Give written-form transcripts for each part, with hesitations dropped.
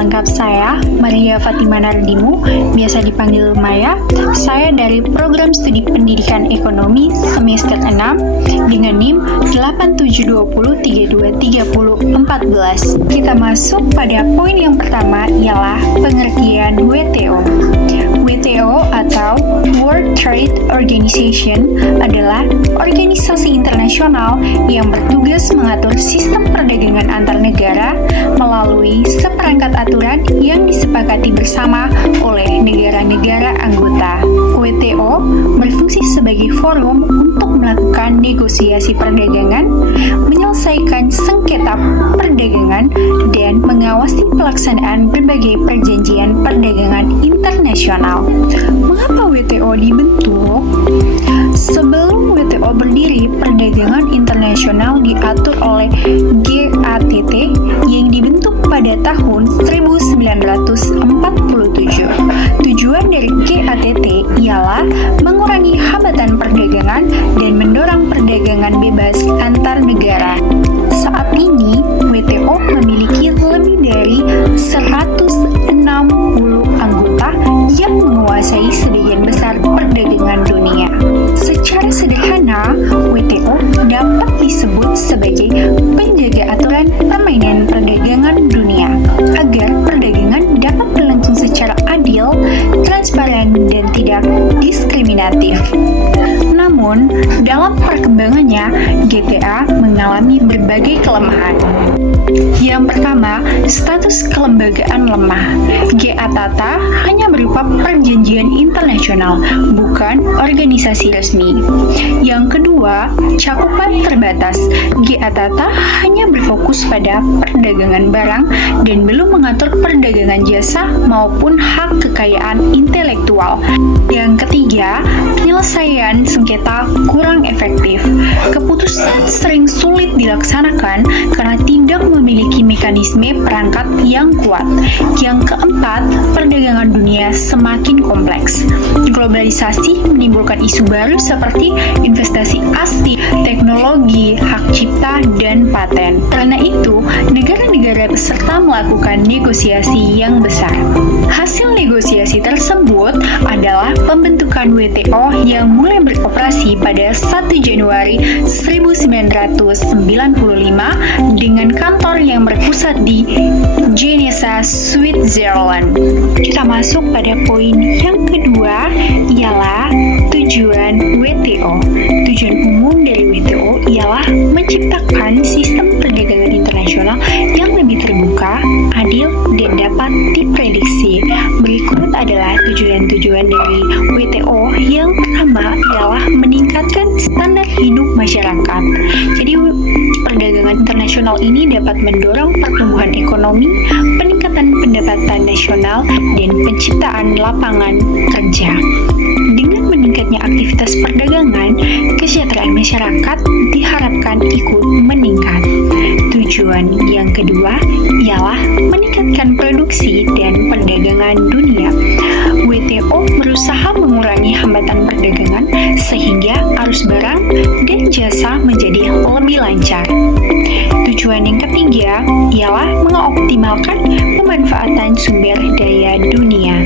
Nama lengkap saya, Maria Fatima Nardimu, biasa dipanggil Maya. Saya dari Program Studi Pendidikan Ekonomi semester 6 dengan NIM 8720323014. Kita masuk pada poin yang pertama, ialah pengertian WTO. WTO atau World Trade Organization adalah organisasi internasional yang bertugas mengatur sistem perdagangan antar negara melalui seperangkat aturan yang disepakati bersama oleh negara-negara anggota. WTO berfungsi sebagai forum untuk melakukan negosiasi perdagangan, menyelesaikan sengketa perdagangan, dan mengawasi pelaksanaan berbagai perjanjian perdagangan internasional. Mengapa WTO dibentuk? Sebelum WTO berdiri, perdagangan internasional diatur oleh GATT yang dibentuk pada tahun 1947. Tujuan dari GATT ialah mengurangi hambatan perdagangan dan mendorong perdagangan bebas antar negara. Saat ini, WTO memiliki lebih dari 160 anggota yang menguasai sebagian besar perdagangan dunia. Secara sederhana, WTO dapat disebut sebagai penjaga aturan permainan perdagangan dunia agar perdagangan dapat berlangsung secara adil, transparan, dan tidak diskriminatif. Namun, dalam perkembangannya, GTA mengalami berbagai kelemahan. Yang pertama, status kelembagaan lemah. GATT hanya berupa perjanjian internasional, bukan organisasi resmi. Yang kedua, cakupan terbatas. GATT hanya berfokus pada perdagangan barang dan belum mengatur perdagangan jasa maupun hak kekayaan intelektual. Yang ketiga, penyelesaian sengketa kurang efektif. Keputusan sering sulit dilaksanakan karena tidak memiliki mekanisme perangkat yang kuat. Yang keempat, perdagangan dunia semakin kompleks. Globalisasi menimbulkan isu baru seperti investasi asing, teknologi, hak cipta, dan paten. Karena itu, negara-negara peserta melakukan negosiasi yang besar. Hasil negosiasi tersebut adalah pembentukan WTO yang mulai beroperasi pada 1 Januari 1995 dengan kantor yang berpusat di Geneva, Switzerland. Kita masuk pada poin yang kedua, ialah tujuan WTO. Tujuan umum dari WTO ialah menciptakan sistem perdagangan internasional yang lebih terbuka, adil, dan dapat diprediksi. Berikut adalah tujuan-tujuan dari WTO. Yang pertama ialah meningkatkan standar hidup masyarakat. Jadi, perdagangan internasional ini dapat mendorong pertumbuhan ekonomi, peningkatan pendapatan nasional, dan penciptaan lapangan kerja. Dengan meningkatnya aktivitas perdagangan, kesejahteraan masyarakat diharapkan ikut meningkat. Tujuan yang kedua ialah meningkatkan produksi dan perdagangan dunia. WTO berusaha mengurangi hambatan perdagangan sehingga arus barang dan jasa menjadi lebih lancar. Tujuan yang ketiga ialah mengoptimalkan pemanfaatan sumber daya dunia.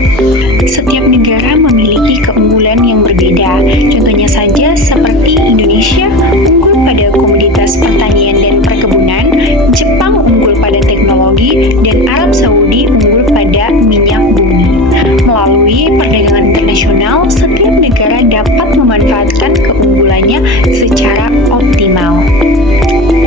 Setiap negara memiliki keunggulan yang berbeda. Contohnya saja seperti Indonesia unggul pada komoditas pertanian dan perkebunan, Jepang unggul pada teknologi, dan Arab Saudi unggul pada minyak bumi. Melalui perdagangan internasional, setiap negara dapat memanfaatkan keunggulannya secara optimal.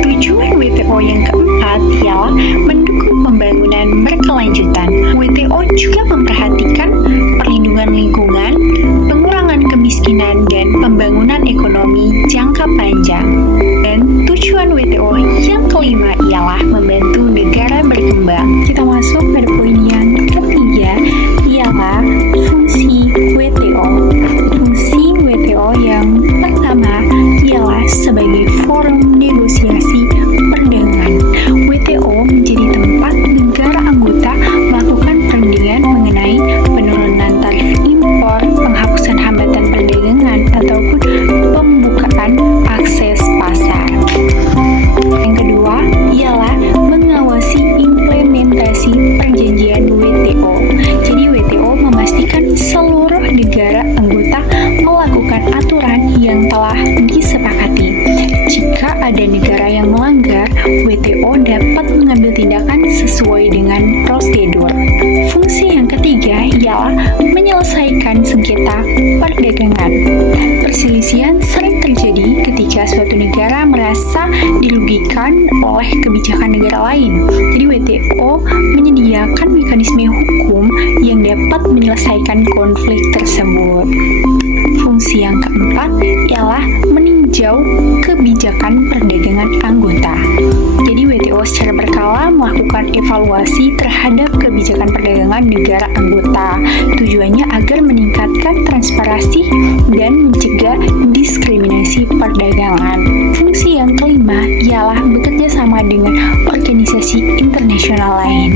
Tujuan WTO yang keempat ialah mendukung pembangunan berkelanjutan. WTO juga memperhatikan perlindungan lingkungan, pengurangan kemiskinan, dan pembangunan ekonomi jangka panjang. Dan tujuan WTO yang kelima ialah membantu negara berkembang. Kita masuk pada poin yang ketiga, ialah fungsi WTO. Fungsi WTO yang pertama ialah sebagai forum negosiasi perdagangan. WTO menjadi tempat negara anggota melakukan perundingan mengenai penurunan tarif impor, penghapusan hambatan perdagangan, ataupun pembukaan akses pasar. Yang kedua ialah mengawasi implementasi perjanjian yang melanggar, WTO dapat mengambil tindakan sesuai dengan prosedur. Fungsi yang ketiga ialah menyelesaikan sengketa perdagangan. Perselisihan sering terjadi ketika suatu negara merasa dirugikan oleh kebijakan negara lain. Jadi WTO menyediakan mekanisme hukum yang dapat menyelesaikan konflik tersebut. Fungsi yang keempat ialah meninjau kebijakan perdagangan anggota. Jadi WTO secara berkala melakukan evaluasi terhadap kebijakan perdagangan negara anggota. Tujuannya agar meningkatkan transparansi dan mencegah diskriminasi perdagangan. Fungsi yang kelima ialah bekerja sama dengan organisasi internasional lain.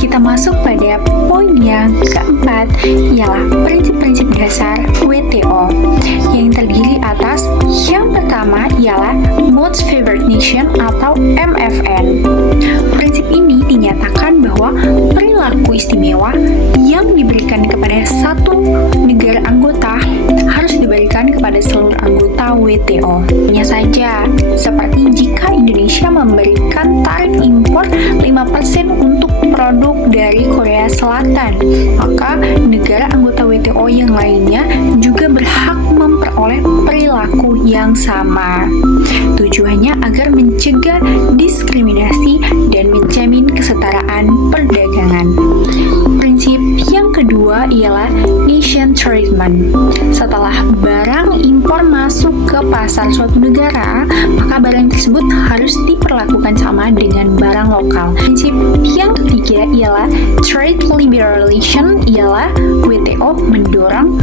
Kita masuk pada poin yang keempat, ialah prinsip-prinsip dasar WTO yang terdiri atas yang pertama ialah Most Favored Nation atau MFN. Prinsip ini dinyatakan bahwa perilaku istimewa yang diberikan kepada satu negara anggota harus diberikan kepada seluruh anggota WTO. Hanya saja, seperti jika Indonesia memberikan tarif impor 5% untuk produk dari Korea Selatan, maka negara anggota WTO yang lainnya juga berhak memperoleh perilaku yang sama. Tujuannya agar mencegah diskriminasi dan menjamin kesetaraan perdagangan. Prinsip yang kedua ialah nation treatment. Setelah barang impor masuk ke pasar suatu negara, maka barang tersebut harus diperlakukan sama dengan barang lokal. Prinsip yang ketiga ialah trade liberalization, ialah WTO mendorong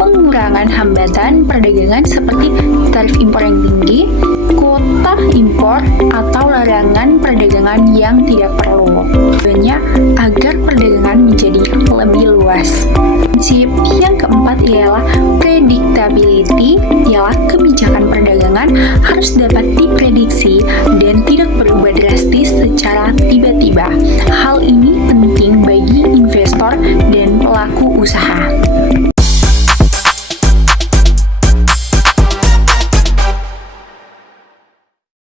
pengurangan hambatan perdagangan seperti tarif impor yang tinggi, kuota impor, atau larangan perdagangan yang tidak perlu. Tujuannya agar perdagangan menjadi lebih luas. Prinsip yang keempat ialah predictability, ialah kebijakan perdagangan harus dapat diprediksi dan tidak berubah drastis secara tiba-tiba. Hal ini penting bagi investor dan pelaku usaha.